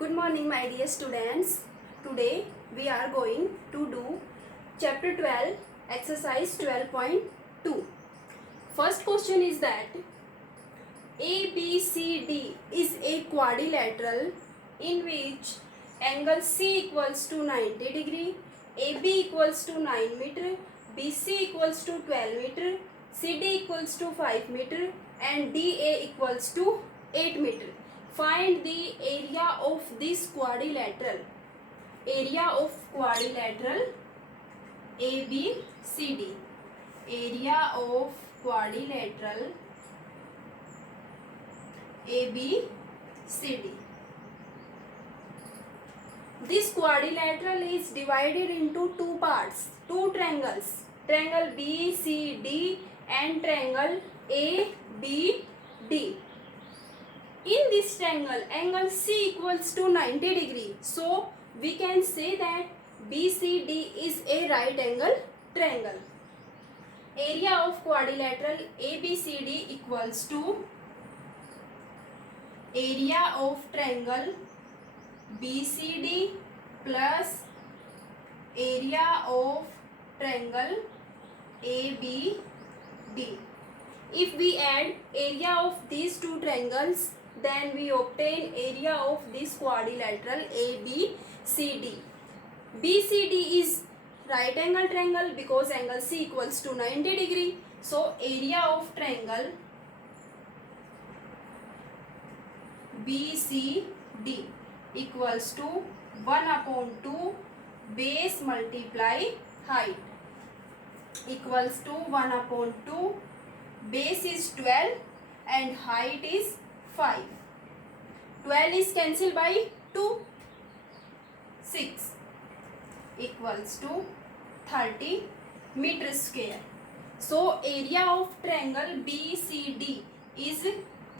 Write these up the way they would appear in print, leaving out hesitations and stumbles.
Good morning, my dear students. Today we are going to do chapter 12, exercise 12.2. First question is that ABCD is a quadrilateral in which angle C equals to 90 degree, AB equals to 9 meter, BC equals to 12 meter, CD equals to 5 meter and DA equals to 8 meter. Find the area of this quadrilateral. Area of quadrilateral ABCD. Area of quadrilateral ABCD. This quadrilateral is divided into two parts, two triangles, triangle BCD and triangle ABD. In this triangle, angle C equals to 90 degree. So, we can say that BCD is a right angle triangle. Area of quadrilateral ABCD equals to area of triangle BCD plus area of triangle ABD. If we add area of these two triangles, then we obtain area of this quadrilateral ABCD. BCD is right angle triangle because angle C equals to 90 degree. So area of triangle BCD equals to 1/2 base multiply height equals to 1/2. Base is 12 and height is 5. 12 is cancelled by 2. 6 equals to 30 meter square. So area of triangle BCD is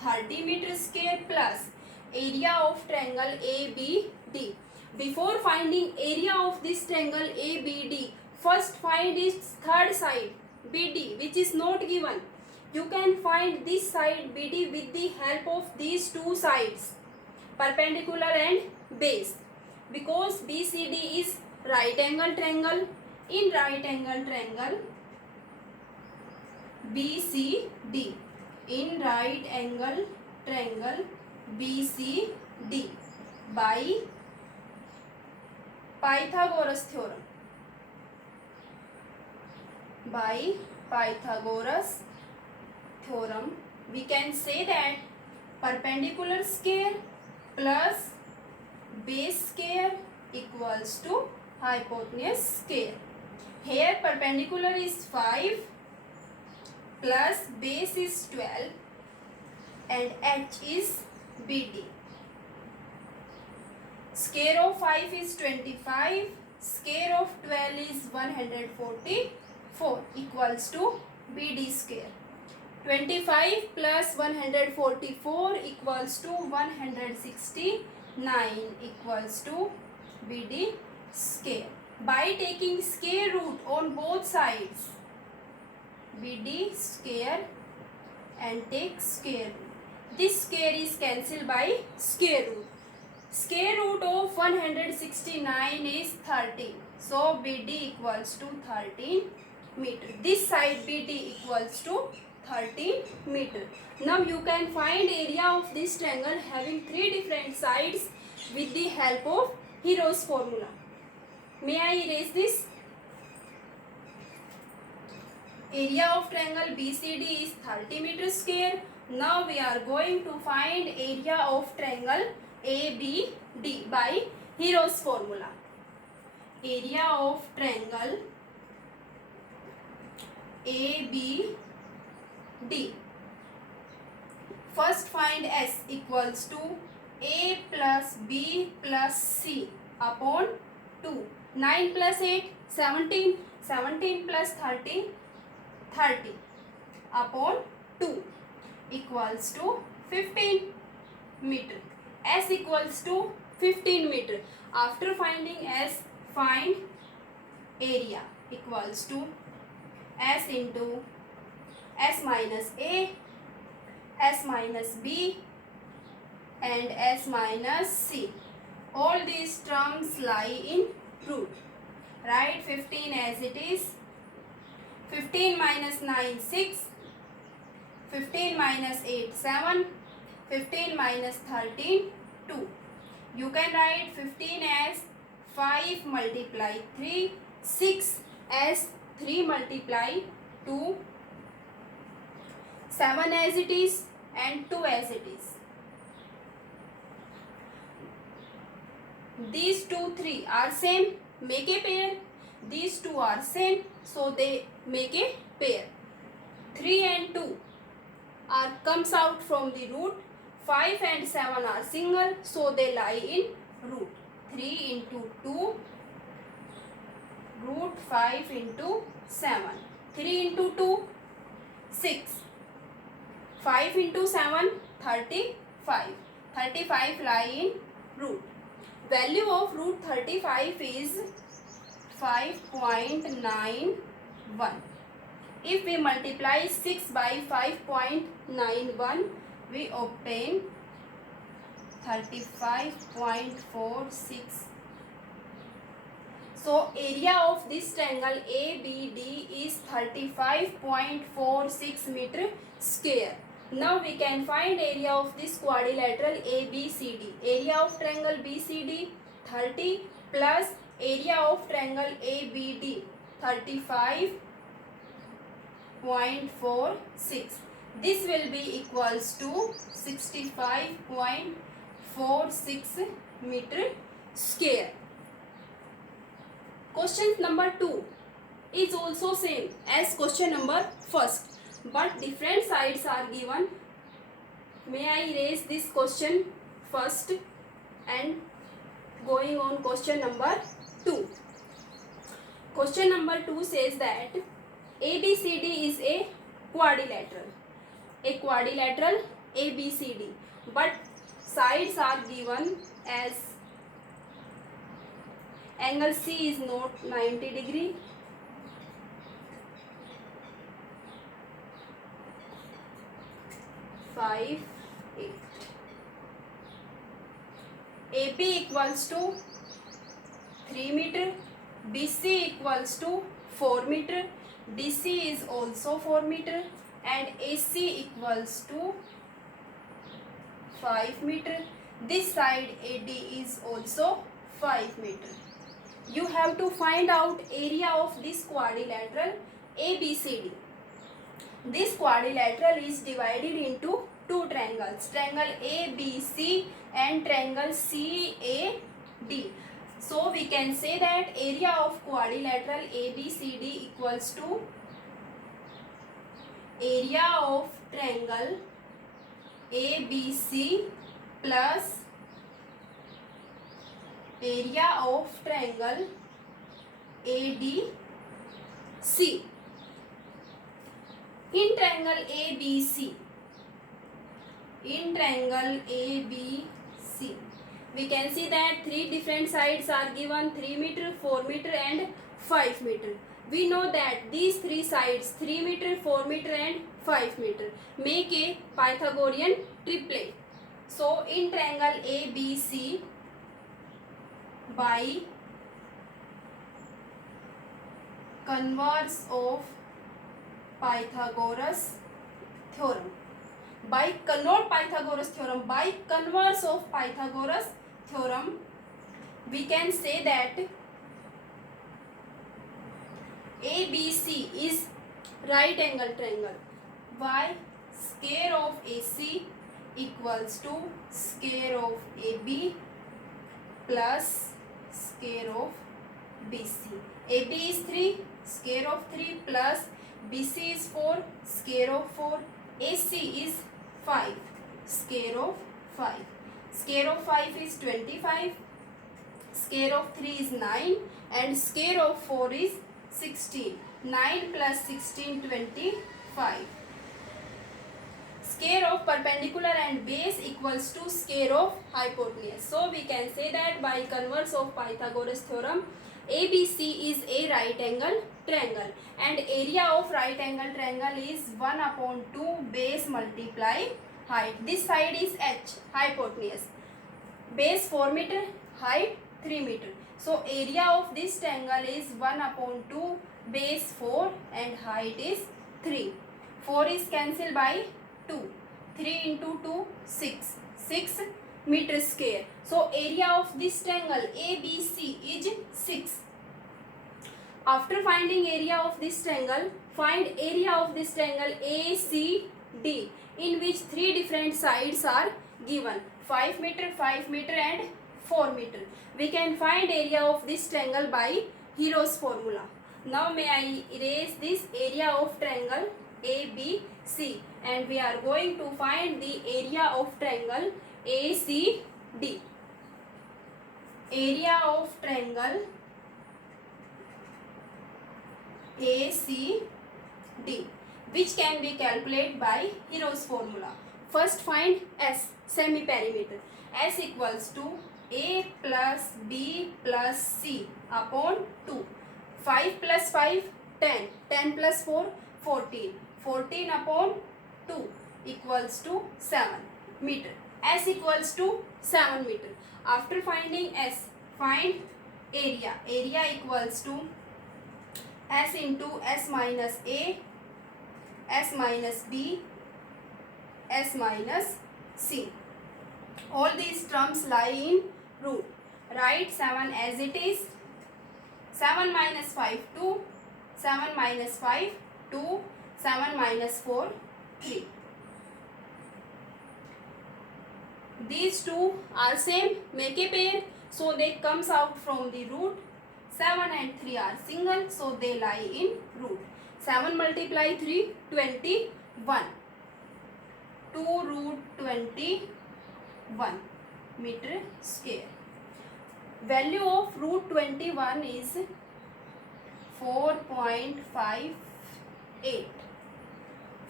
30 meter square plus area of triangle ABD. Before finding area of this triangle ABD, first find its third side BD, which is not given. You can find this side BD with the help of these two sides, perpendicular and base. Because BCD is right angle triangle, in right angle triangle BCD, in right angle triangle BCD by Pythagoras theorem, by Pythagoras theorem, we can say that perpendicular square plus base square equals to hypotenuse square. Here perpendicular is 5 plus base is 12 and H is BD. Square of 5 is 25, square of 12 is 144 equals to BD square. 25 plus 144 equals to 169 equals to BD square. By taking square root on both sides, BD square and take square root. This square is cancelled by square root. Square root of 169 is 13. So BD equals to 13 meter. This side BD equals to 13 meter. Now you can find area of this triangle having three different sides with the help of Hero's formula. May I erase this? Area of triangle BCD is 30 meter square. Now we are going to find area of triangle ABD by Hero's formula. Area of triangle ABD. First find S equals to A plus B plus C upon 2. 9 plus 8, 17. 17 plus 30, 30 upon 2 equals to 15 meter. S equals to 15 meter. After finding S, find area equals to S into S minus A, S minus B and S minus C. All these terms lie in root. Write 15 as it is. 15 minus 9 6. 15 minus 8 7. 15 minus 13 2. You can write 15 as 5 multiply 3. 6 as 3 multiply 2. 7 as it is and 2 as it is. These 2 3 are same, make a pair. These 2 are same, so they make a pair. 3 and 2 are comes out from the root. 5 and 7 are single, so they lie in root. 3 into 2 root 5 into 7. 3 into 2 6. 5 into 7 35. 35 lie in root. Value of root 35 is 5.91. If we multiply 6 by 5.91, we obtain 35.46. So area of this triangle ABD is 35.46 meter square. Now we can find area of this quadrilateral ABCD. Area of triangle BCD 30 plus area of triangle ABD 35.46. This will be equals to 65.46 meter square. Question number 2 is also same as question number first, but different sides are given. May I erase this question first and going on question number 2. Question number 2 says that ABCD is a quadrilateral. A quadrilateral ABCD, but sides are given as angle C is not 90 degree, five 8. AP equals to 3 meter, BC equals to 4 meter, DC is also 4 meter, and AC equals to 5 meter. This side AD is also 5 meter. You have to find out area of this quadrilateral ABCD. This quadrilateral is divided into two triangles, triangle ABC and triangle CAD. So we can say that area of quadrilateral ABCD equals to area of triangle ABC plus area of triangle ADC. In triangle ABC, we can see that three different sides are given, 3 meter, 4 meter and 5 meter. We know that these three sides, 3 meter, 4 meter and 5 meter, make a Pythagorean triplet. So in triangle ABC, by converse of Pythagoras theorem, by not Pythagoras theorem, by converse of Pythagoras theorem, we can say that ABC is right angle triangle. Why? Square of AC equals to square of AB plus square of BC. AB is 3, square of 3 plus BC is 4, square of 4. AC is 5, square of 5. Square of 5 is 25, square of 3 is 9 and square of 4 is 16. 9 plus 16, 25. Square of perpendicular and base equals to square of hypotenuse. So we can say that by converse of Pythagoras theorem, ABC is a right angle triangle and area of right angle triangle is 1/2 base multiply height. This side is H, hypotenuse. Base 4 meter, height 3 meter. So area of this triangle is 1 upon 2, base 4 and height is 3. 4 is cancelled by 2. 3 into 2, 6. 6 meter square. So area of this triangle ABC is 6. After finding area of this triangle, find area of this triangle ACD, in which 3 different sides are given, 5 meter, 5 meter and 4 meter. We can find area of this triangle by Hero's formula. Now may I erase this area of triangle ABC, and we are going to find the area of triangle ACD. Area of triangle ACD, which can be calculated by Hero's formula. First find S, semi-perimeter. S equals to A plus B plus C upon 2. 5 plus 5, 10. 10 plus 4, 14. 14 upon 2 equals to 7 meter. S equals to 7 meter. After finding S, find area. Area equals to S into S minus A, S minus B, S minus C. All these terms lie in root. Write 7 as it is. 7 minus 5, 2. 7 minus 5, 2. 7 minus 4, 3. These two are same, make a pair, so they comes out from the root. 7 and 3 are single, so they lie in root. 7 multiply 3, 21. 2 root 21 meter square. Value of root 21 is 4.58.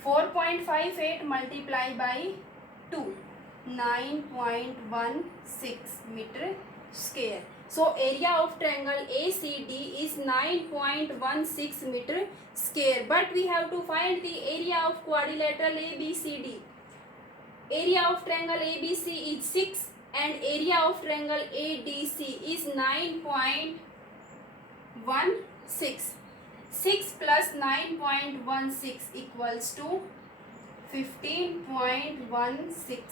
4.58 multiplied by 2, 9.16 meter square. So area of triangle ACD is 9.16 meter square. But we have to find the area of quadrilateral ABCD. Area of triangle ABC is 6 and area of triangle ADC is 9.16. 6 plus 9.16 equals to 15.16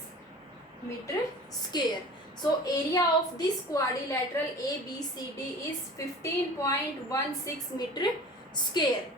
meter square. So area of this quadrilateral ABCD is 15.16 meter square.